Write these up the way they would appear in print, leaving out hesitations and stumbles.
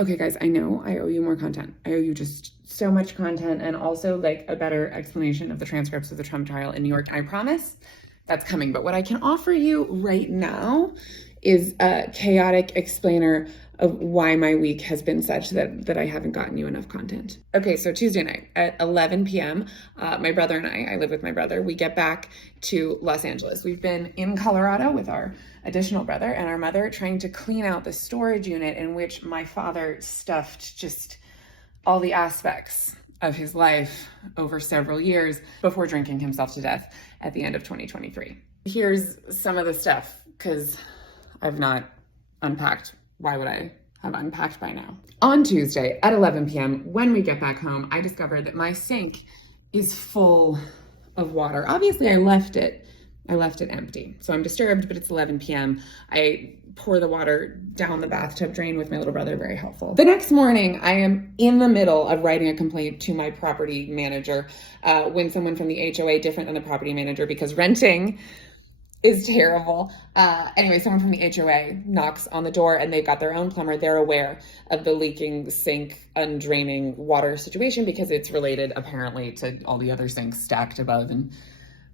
Okay, guys, I know I owe you more content. I owe you just so much content and also like a better explanation of the transcripts of the Trump trial in New York. And I promise that's coming. But what I can offer you right now is a chaotic explainer of why my week has been such that I haven't gotten you enough content. Okay, so Tuesday night at 11 p.m., my brother and I live with my brother, we get back to Los Angeles. We've been in Colorado with our additional brother and our mother trying to clean out the storage unit in which my father stuffed just all the aspects of his life over several years before drinking himself to death at the end of 2023. Here's some of the stuff, because I've not unpacked. Why would I have unpacked by now? On Tuesday at 11 p.m., when we get back home, I discovered that my sink is full of water. Obviously, I left it empty. So I'm disturbed, but it's 11 p.m. I pour the water down the bathtub drain with my little brother, very helpful. The next morning, I am in the middle of writing a complaint to my property manager when someone from the HOA, different than the property manager, because renting is terrible. Anyway, someone from the HOA knocks on the door and they've got their own plumber. They're aware of the leaking sink, undraining water situation because it's related apparently to all the other sinks stacked above and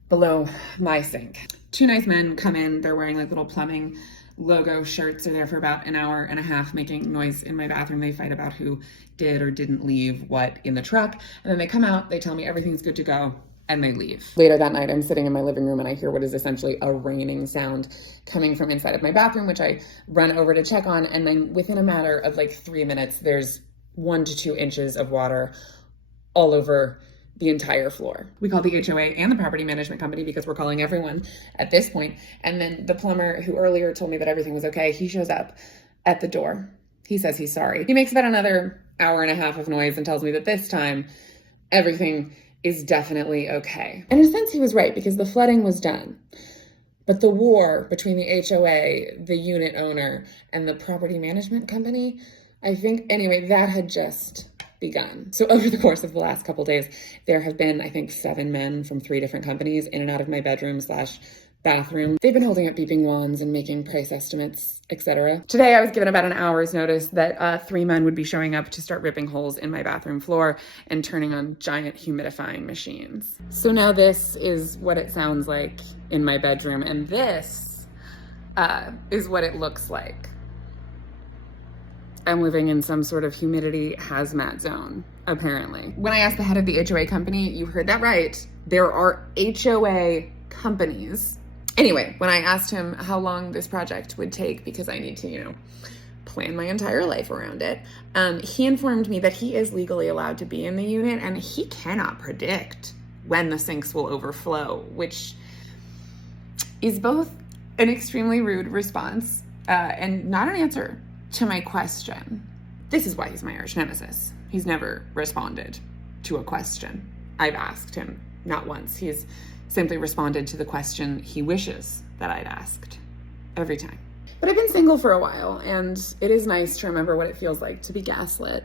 below my sink. Two nice men come in. They're wearing like little plumbing logo shirts. They're there for about an hour and a half making noise in my bathroom. They fight about who did or didn't leave what in the truck. And then they come out, they tell me everything's good to go, and they leave. Later that night, I'm sitting in my living room and I hear what is essentially a raining sound coming from inside of my bathroom, which I run over to check on. And then within a matter of like 3 minutes, there's 1 to 2 inches of water all over the entire floor. We call the HOA and the property management company because we're calling everyone at this point. And then the plumber who earlier told me that everything was okay, he shows up at the door. He says he's sorry. He makes about another hour and a half of noise and tells me that this time everything is definitely okay. In a sense, he was right because the flooding was done. But the war between the HOA, the unit owner, and the property management company, I think, anyway, that had just begun. So over the course of the last couple days, there have been, I think, 7 men from 3 different companies in and out of my bedroom / bathroom. They've been holding up beeping wands and making price estimates, etc. Today, I was given about an hour's notice that 3 men would be showing up to start ripping holes in my bathroom floor and turning on giant humidifying machines. So now this is what it sounds like in my bedroom, and this is what it looks like. I'm living in some sort of humidity hazmat zone, apparently. When I asked the head of the HOA company, you heard that right, there are HOA companies. Anyway, when I asked him how long this project would take, because I need to, plan my entire life around it, he informed me that he is legally allowed to be in the unit and he cannot predict when the sinks will overflow, which is both an extremely rude response and not an answer to my question. This is why he's my arch nemesis. He's never responded to a question I've asked him, not once. He's simply responded to the question he wishes that I'd asked every time. But I've been single for a while, and it is nice to remember what it feels like to be gaslit.